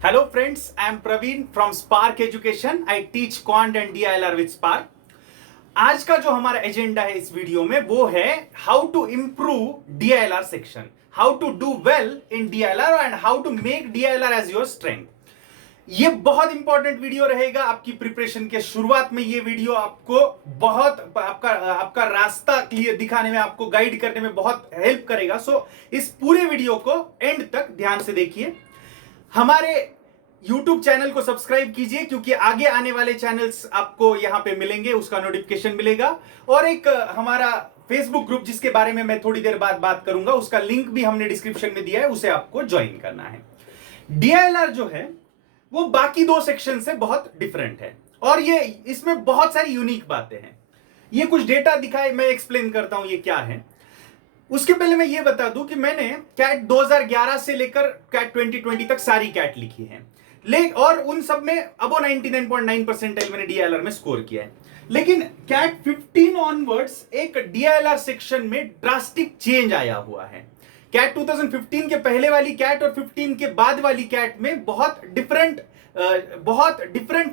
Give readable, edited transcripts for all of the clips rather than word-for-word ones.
Hello friends, I am Praveen from Spark Education. I teach Quant and DILR with Spark. आज का जो हमारा agenda है इस वीडियो में वो है how to improve DILR section, how to do well in DILR and how to make DILR as your strength. ये बहुत इंपॉर्टेंट वीडियो रहेगा आपकी प्रिपरेशन के शुरुआत में। ये वीडियो आपको बहुत आपका रास्ता क्लियर दिखाने में, आपको गाइड करने में बहुत हेल्प करेगा। सो इस पूरे वीडियो को एंड तक ध्यान से देखिए। हमारे YouTube चैनल को सब्सक्राइब कीजिए क्योंकि आगे आने वाले चैनल्स आपको यहां पे मिलेंगे, उसका नोटिफिकेशन मिलेगा। और एक हमारा फेसबुक ग्रुप जिसके बारे में मैं थोड़ी देर बाद बात करूंगा, उसका लिंक भी हमने डिस्क्रिप्शन में दिया है, उसे आपको ज्वाइन करना है। DILR जो है वो बाकी दो सेक्शन से बहुत डिफरेंट है और ये इसमें बहुत सारी यूनिक बातें हैं। ये कुछ डेटा दिखाए, मैं एक्सप्लेन करता हूं ये क्या है। उसके पहले मैं ये बता दूं कि मैंने कैट 2011 से लेकर कैट 2020 तक सारी कैट लिखी है, और उन सब में अबो 99.9 परसेंटाइल मैंने DILR में स्कोर किया है। लेकिन कैट 15 ऑनवर्ड्स एक DILR सेक्शन में ड्रास्टिक चेंज आया हुआ है। कैट 2015 के पहले वाली कैट और 15 के बाद वाली कैट में बहुत डिफरेंट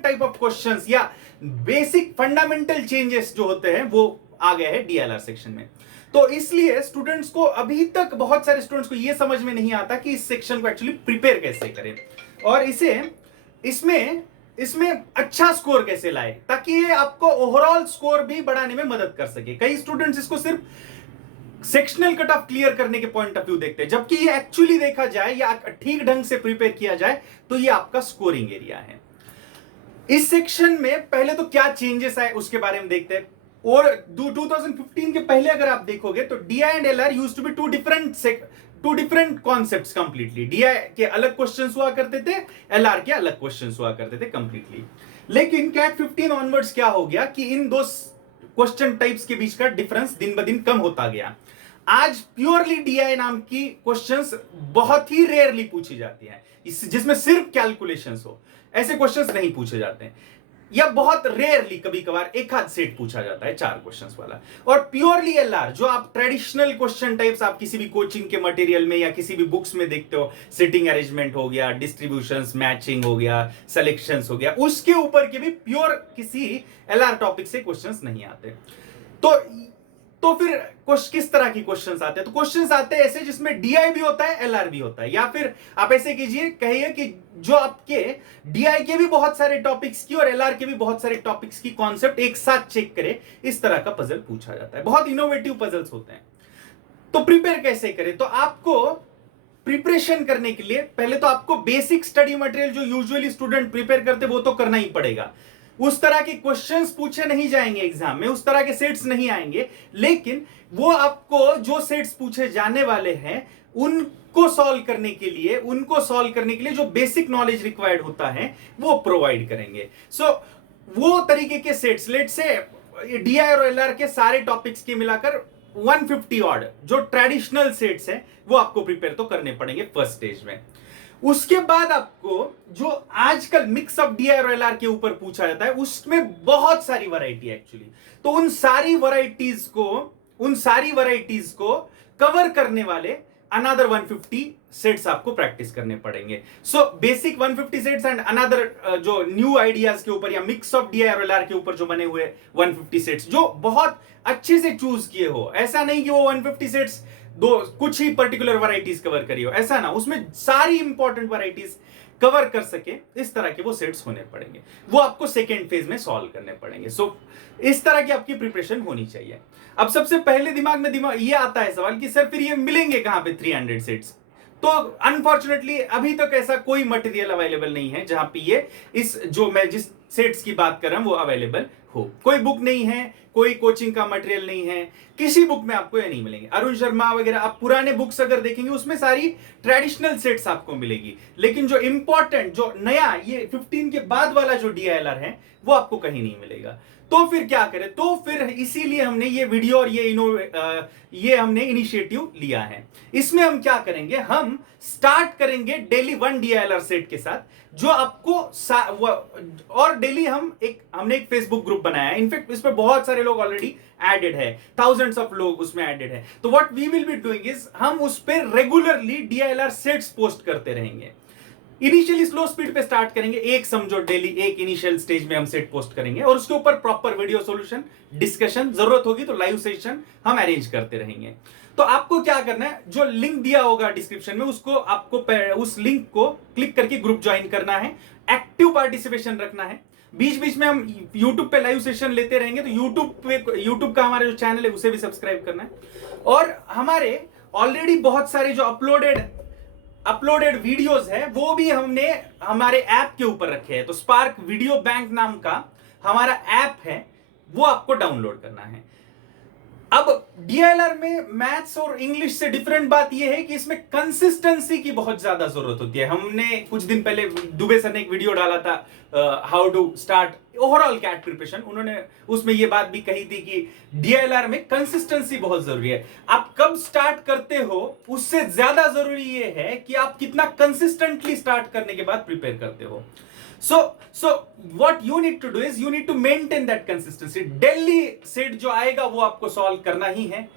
टाइप ऑफ क्वेश्चंस या बेसिक फंडामेंटल चेंजेस जो होते हैं वो आ गए हैं DILR सेक्शन में। तो इसलिए स्टूडेंट्स को अभी तक, बहुत सारे स्टूडेंट्स को ये समझ में नहीं आता कि इस सेक्शन को एक्चुअली प्रिपेयर कैसे करें और इसमें अच्छा स्कोर कैसे लाए ताकि ये आपको ओवरऑल स्कोर भी बढ़ाने में मदद कर सके। कई स्टूडेंट्स इसको सिर्फ सेक्शनल कट ऑफ क्लियर करने के पॉइंट ऑफ व्यू देखते हैं, जबकि ये एक्चुअली देखा जाए या ठीक ढंग से प्रिपेयर किया जाए तो ये आपका स्कोरिंग एरिया है। इस सेक्शन में पहले तो क्या चेंजेस आए उसके बारे में देखते हैं। और 2015 के पहले अगर आप देखोगे तो DI and LR used to be two different concepts completely. DI के अलग क्वेश्चंस हुआ करते थे, LR के अलग क्वेश्चंस हुआ करते थे कंप्लीटली। लेकिन कैट 15 ऑनवर्ड्स क्या हो गया कि इन दो क्वेश्चन टाइप्स के बीच का डिफरेंस दिन ब दिन कम होता गया। आज प्योरली DI नाम की क्वेश्चंस बहुत ही रेयरली पूछी जाती है, जिसमें सिर्फ कैलकुलेशंस हो, ऐसे क्वेश्चंस नहीं पूछे जाते हैं, या बहुत रेयरली कभी कभार एक आध सेट पूछा जाता है 4 क्वेश्चंस वाला। और प्योरली LR जो आप ट्रेडिशनल क्वेश्चन टाइप्स आप किसी भी कोचिंग के मटेरियल में या किसी भी बुक्स में देखते हो, सिटिंग अरेंजमेंट हो गया, डिस्ट्रीब्यूशंस, मैचिंग हो गया, सिलेक्शंस हो गया, उसके ऊपर के भी प्योर किसी LR टॉपिक से क्वेश्चंस नहीं आते। तो फिर किस तरह की क्वेश्चंस आते हैं? तो क्वेश्चंस आते हैं ऐसे जिसमें DI भी होता है, LR भी होता है, या फिर आप ऐसे कीजिए, कहिए कि जो आपके DI के भी बहुत सारे टॉपिक्स की और LR के भी बहुत सारे टॉपिक्स की कॉन्सेप्ट एक साथ चेक करे, इस तरह का पजल पूछा जाता है। बहुत इनोवेटिव पजल्स होते हैं। तो प्रिपेयर कैसे करें? तो आपको प्रिपरेशन करने के लिए पहले तो आपको बेसिक स्टडी मटेरियल जो यूजुअली स्टूडेंट प्रिपेयर करते वो तो करना ही पड़ेगा। उस तरह के क्वेश्चंस पूछे नहीं जाएंगे एग्जाम में, उस तरह के सेट्स नहीं आएंगे, लेकिन वो आपको जो सेट्स पूछे जाने वाले हैं उनको सॉल्व करने के लिए जो बेसिक नॉलेज रिक्वायर्ड होता है वो प्रोवाइड करेंगे। सो वो तरीके के सेट्स, लेट से DI और LR के सारे टॉपिक्स के मिलाकर 150 ऑड जो ट्रेडिशनल सेट्स हैं वो आपको प्रिपेयर तो करने पड़ेंगे फर्स्ट स्टेज में। उसके बाद आपको जो आजकल मिक्स ऑफ DI और LR के ऊपर पूछा जाता है उसमें बहुत सारी वैरायटी है एक्चुअली। तो उन सारी वैरायटीज को कवर करने वाले अनदर 150 सेट्स आपको प्रैक्टिस करने पड़ेंगे। So basic 150 sets and another जो न्यू आइडियाज के ऊपर या मिक्स ऑफ DI और LR के ऊपर जो बने हुए 150 सेट्स जो बहुत अच्छे से चूज किए हो। ऐसा नहीं कि वो 150 सेट्स कुछ ही पर्टिकुलर वैरायटीज कवर करी हो, ऐसा ना, उसमें सारी इंपॉर्टेंट वैरायटीज कवर कर सके इस तरह के वो सेट्स होने पड़ेंगे, वो आपको सेकेंड फेज में सॉल्व करने पड़ेंगे। सो इस तरह की आपकी प्रिपरेशन होनी चाहिए। अब सबसे पहले दिमाग में ये आता है सवाल कि सर फिर ये मिलेंगे कहां पे 300 सेट्स? तो अनफॉर्चुनेटली अभी तक ऐसा कोई मटेरियल अवेलेबल नहीं है जहां पे ये मैं जिस सेट्स की बात कर रहा हूं वो अवेलेबल हो। कोई बुक नहीं है, कोई कोचिंग का मटेरियल नहीं है, किसी बुक में आपको ये नहीं मिलेंगे। अरुण शर्मा वगैरह आप पुराने बुक्स अगर देखेंगे उसमें सारी ट्रेडिशनल सेट्स आपको मिलेगी, लेकिन जो इंपॉर्टेंट, जो नया ये 15 के बाद वाला जो DILR है वो आपको कहीं नहीं मिलेगा। तो फिर क्या करें? तो फिर इसीलिए हमने ये वीडियो और ये हमने इनिशिएटिव लिया है। इसमें हम क्या करेंगे, हम स्टार्ट करेंगे डेली 1 DILR सेट के साथ, जो आपको और डेली हमने एक फेसबुक ग्रुप बनाया है। इनफैक्ट इस पर बहुत सारे लोग ऑलरेडी एडेड है, थाउजेंड्स ऑफ लोग उसमें एडेड है। तो what we will be doing is हम उस पर रेगुलरली DILR सेट्स पोस्ट करते रहेंगे। इनिशियली स्लो स्पीड पे स्टार्ट करेंगे, एक समझो डेली एक इनिशियल स्टेज में हम सेट पोस्ट करेंगे और उसके ऊपर प्रॉपर वीडियो सॉल्यूशन, डिस्कशन, जरूरत होगी तो लाइव सेशन हम अरेंज करते रहेंगे। तो आपको क्या करना है, जो लिंक दिया होगा डिस्क्रिप्शन में उसको आपको उस लिंक को क्लिक करके ग्रुप ज्वाइन करना है, एक्टिव पार्टिसिपेशन रखना है। बीच बीच में हम YouTube पे लाइव सेशन लेते रहेंगे, तो YouTube का हमारा जो चैनल है उसे भी सब्सक्राइब करना है। और हमारे ऑलरेडी बहुत सारे जो अपलोडेड वीडियोस है वो भी हमने हमारे ऐप के ऊपर रखे हैं। तो स्पार्क वीडियो बैंक नाम का हमारा ऐप है, वो आपको डाउनलोड करना है। अब डीएलआर में मैथ्स और इंग्लिश से डिफरेंट बात यह है कि इसमें कंसिस्टेंसी की बहुत ज्यादा जरूरत होती है। हमने कुछ दिन पहले दुबे सर ने एक वीडियो डाला था, how to start overall CAT preparation. उन्होंने उसमें यह बात भी कही थी कि डीएलआर में कंसिस्टेंसी बहुत जरूरी है। आप कब स्टार्ट करते हो उससे ज्यादा जरूरी यह है कि आप कितना कंसिस्टेंटली स्टार्ट करने के बाद प्रिपेयर करते हो। So what you need to do is you need to maintain that consistency. Daily set जो आएगा वो आपको सॉल्व करना ही है।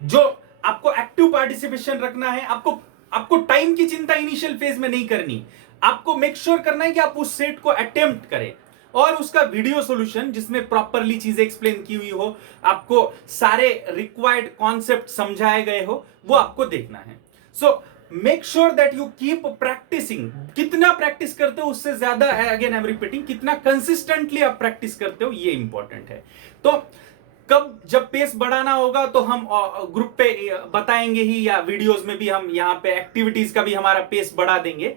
जो आपको एक्टिव पार्टिसिपेशन रखना है, आपको टाइम की चिंता इनिशियल फेज में नहीं करनी। आपको मेक श्योर करना है कि आप उस सेट को अटेम्प्ट करें और उसका वीडियो सॉल्यूशन जिसमें प्रॉपरली चीजें एक्सप्लेन की हुई हो, आपको सारे रिक्वायर्ड कॉन्सेप्ट समझाए गए हो, वो आपको देखना है। So make sure that you keep practising. कितना प्रैक्टिस करते हो उससे ज्यादा, अगेन आई एम रिपीटिंग, कितना कंसिस्टेंटली आप प्रैक्टिस करते हो ये इंपॉर्टेंट है। तो कब जब पेस बढ़ाना होगा तो हम ग्रुप पे बताएंगे ही, या वीडियोस में भी हम यहाँ पे एक्टिविटीज का भी हमारा पेस बढ़ा देंगे।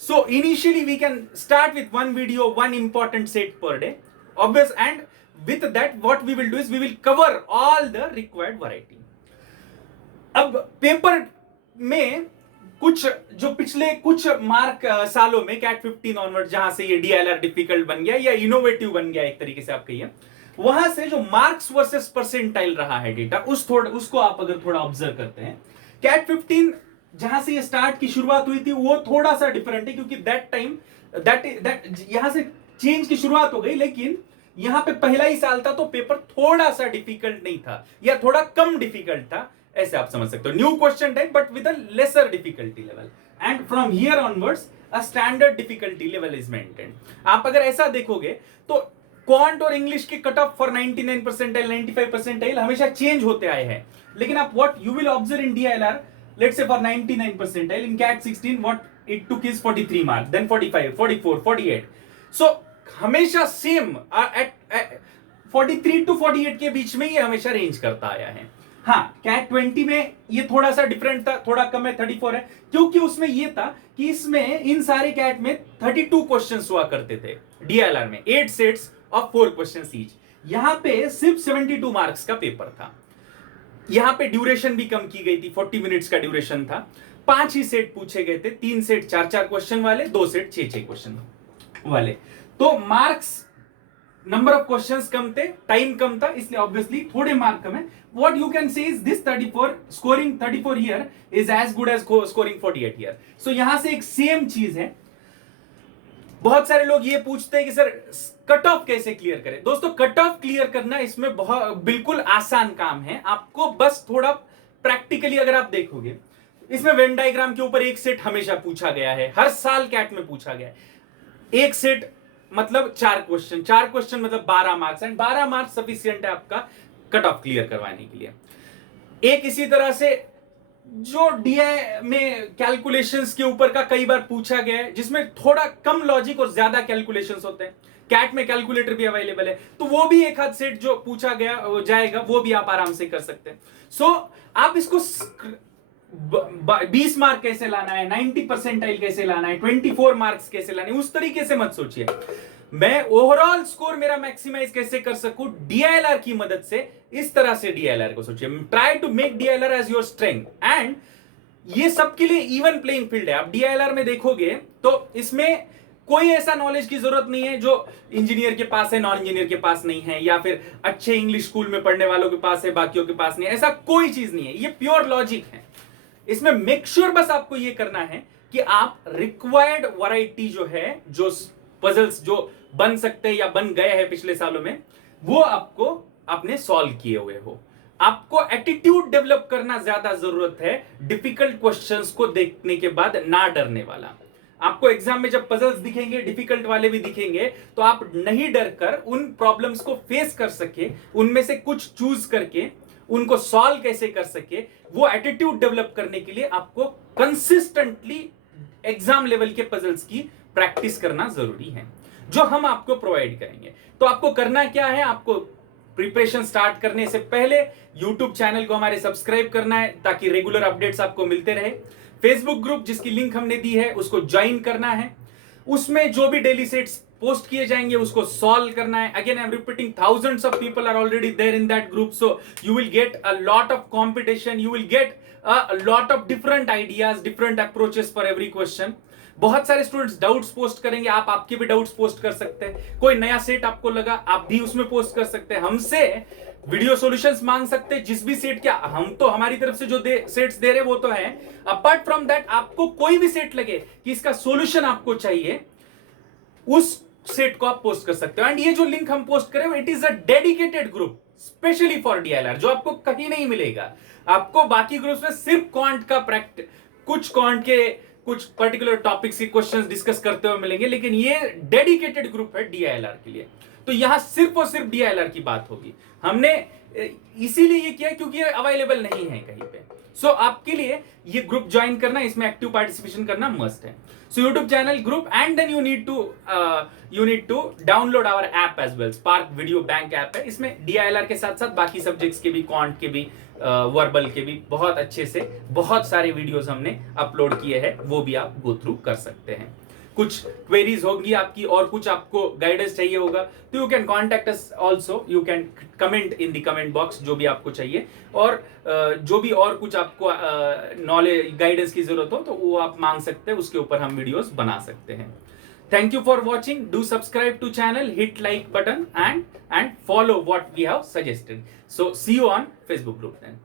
So initially we can start with one video, one important set per day, obvious, and with that what we will do is we will cover all the required variety. अब paper में कुछ जो पिछले कुछ mark सालों में cat 15 onward, जहां से ये डीएलआर डिफिकल्ट बन गया या इनोवेटिव बन गया एक तरीके से आप कहिए, वहां से जो मार्क्स वर्सेस परसेंटाइल रहा है डेटा, उसको आप अगर थोड़ा ऑब्जर्व करते हैं, कैट 15 जहां से ये स्टार्ट की शुरुआत हुई थी वो थोड़ा सा डिफरेंट है, क्योंकि दैट टाइम यहां से चेंज की शुरुआत हो गई, लेकिन यहां पे पहला ही साल था तो पेपर थोड़ा सा डिफिकल्ट नहीं था या थोड़ा कम डिफिकल्ट था, ऐसे आप समझ सकते हो। New question type but with a lesser difficulty level, and from here onwards a standard difficulty level is maintained. आप अगर ऐसा देखोगे तो क्वांट और इंग्लिश के cut off for 99 percentile, 95 percentile हमेशा चेंज होते आए हैं, लेकिन आप what you will observe in DLR, let's say for 99 percentile in CAT 16 what it took is 43 mark, then 45, 44, 48। सो हमेशा सेम एट 43 टू 48 के बीच में ये हमेशा रेंज करता आया है। हाँ, कैट 20 में ये थोड़ा सा डिफरेंट था, थोड़ा कम है, 34 है, क्योंकि उसमें ये था कि इसमें इन सारे कैट में 32 क्वेश्चंस हुआ करते थे, डीएलआर में 8 सेट्स ऑफ 4 क्वेश्चंस ईच। यहां पे सिर्फ 72 मार्क्स का पेपर था। यहां पे ड्यूरेशन भी कम की गई थी, 40 मिनट्स का ड्यूरेशन था। 5 ही सेट पूछे गए थे, 3 सेट 4-4 क्वेश्चन वाले, 2 सेट 6-6 क्वेश्चन वाले। तो मार्क्स, नंबर ऑफ क्वेश्चंस कम थे, टाइम कम था, इसलिए ऑब्वियसली थोड़े मार्क कम है। What you can say is this 34 scoring 34 here is as good as scoring 48 here. So यहां से एक सेम चीज है। बहुत सारे लोग ये पूछते हैं कि सर कट ऑफ कैसे क्लियर करें। दोस्तों, कट ऑफ क्लियर करना इसमें बहुत बिल्कुल आसान काम है। आपको बस थोड़ा प्रैक्टिकली अगर आप देखोगे, इसमें वेन डायग्राम के ऊपर एक सेट हमेशा पूछा गया है, हर साल कैट में पूछा गया है। एक सेट मतलब 4 क्वेश्चन मतलब 12 मार्क्स, एंड 12 मार्क्स सफिशिएंट है आपका कट ऑफ क्लियर करवाने के लिए। एक इसी तरह से जो डीआई में कैलकुलेशंस के ऊपर का कई बार पूछा गया है, जिसमें थोड़ा कम लॉजिक और ज्यादा कैलकुलेशंस होते हैं। कैट में कैलकुलेटर भी अवेलेबल है, तो वो भी एक हाथ सेट जो पूछा गया जाएगा वो भी आप आराम से कर सकते हैं। सो आप इसको 20 मार्क कैसे लाना है, 90 परसेंटाइल कैसे लाना है, 24 मार्क्स कैसे लाने, उस तरीके से मत सोचिए। मैं ओवरऑल स्कोर मेरा मैक्सिमाइज कैसे कर सकूं डीएलआर की मदद से, इस तरह से डीएलआर को सोचिए। Try to make DLR as your strength, and ये सबके लिए इवन प्लेइंग फील्ड है। आप डीएलआर में देखोगे तो इसमें कोई ऐसा नॉलेज की जरूरत नहीं है जो इंजीनियर के पास है, नॉन इंजीनियर के पास नहीं है, या फिर अच्छे इंग्लिश स्कूल में पढ़ने वालों के पास है, बाकियों के पास नहीं है। ऐसा कोई चीज नहीं है, ये प्योर लॉजिक है। इसमें मेक श्योर बस आपको ये करना है कि आप रिक्वायर्ड वैरायटी जो है, जो पजल्स जो बन सकते हैं या बन गए हैं पिछले सालों में, वो आपको आपने सॉल्व किए हुए हो। आपको एटीट्यूड डेवलप करना ज्यादा जरूरत है, डिफिकल्ट क्वेश्चंस को देखने के बाद ना डरने वाला। आपको एग्जाम में जब पजल्स दिखेंगे, डिफिकल्ट वाले भी दिखेंगे, तो आप नहीं डर कर उन प्रॉब्लम्स को फेस कर सके, उनमें से कुछ चूज करके उनको सॉल्व कैसे कर सके, वो एटीट्यूड डेवलप करने के लिए आपको कंसिस्टेंटली एग्जाम लेवल के पजल्स की प्रैक्टिस करना जरूरी है, जो हम आपको प्रोवाइड करेंगे। तो आपको करना क्या है, आपको प्रिपरेशन स्टार्ट करने से पहले यूट्यूब चैनल को हमारे सब्सक्राइब करना है ताकि रेगुलर अपडेट्स आपको मिलते रहे। फेसबुक ग्रुप जिसकी लिंक हमने दी है उसको ज्वाइन करना है, उसमें जो भी डेली सेट्स पोस्ट किए जाएंगे उसको सॉल्व करना है। Again I am repeating, thousands of people are already there in that group, so you will get a lot of competition, you will get a lot of different ideas, different approaches for every question। बहुत सारे students doubts post करेंगे, आप आपके भी doubts post कर सकते हैं। कोई नया सेट आपको लगा, आप भी उसमें पोस्ट कर सकते हैं। हमसे वीडियो सॉल्यूशंस मांग सकते हैं, जिस भी सेट क्या, हम तो हमारी तरफ से जो सेट्स दे रहे वो तो है। अपार्ट फ्रॉम दैट आपको कोई भी सेट लगे कि इसका सॉल्यूशन आपको चाहिए, उस सेट को आप पोस्ट कर सकते हो। एंड ये जो लिंक हम पोस्ट करें, it is a dedicated group specially for DLR, जो आपको कहीं नहीं मिलेगा। आपको बाकी ग्रुप्स में सिर्फ क्वांट का प्रैक्टिस, कुछ क्वांट के कुछ पर्टिकुलर टॉपिक्स के क्वेश्चंस डिस्कस करते हुए मिलेंगे, लेकिन ये डेडिकेटेड ग्रुप है डीआईएलआर के लिए। तो यहां सिर्फ और सिर्फ डीआईएलआर की बात होगी। हमने इसीलिए ये किया क्योंकि ये अवेलेबल नहीं है कहीं पे। सो आपके लिए ये ग्रुप ज्वाइन करना, इसमें एक्टिव पार्टिसिपेशन करना मस्ट है। So YouTube channel, group, and then you need to download our app as well. Spark video bank app है, इसमें डीआईएलआर के साथ साथ बाकी सब्जेक्ट्स के भी, क्वांट के भी, वर्बल के भी बहुत अच्छे से बहुत सारे वीडियोस हमने अपलोड किए हैं, वो भी आप गो थ्रू कर सकते हैं। कुछ क्वेरीज होगी आपकी और कुछ आपको गाइडेंस चाहिए होगा तो you can contact us also, you can comment in the comment box जो भी आपको चाहिए, और जो भी और कुछ आपको नॉलेज गाइडेंस की जरूरत हो तो वो आप मांग सकते हैं, उसके ऊपर हम वीडियोस बना सकते हैं। Thank you for watching. Do subscribe to channel, hit like button and follow what we have suggested. So see you on Facebook group then.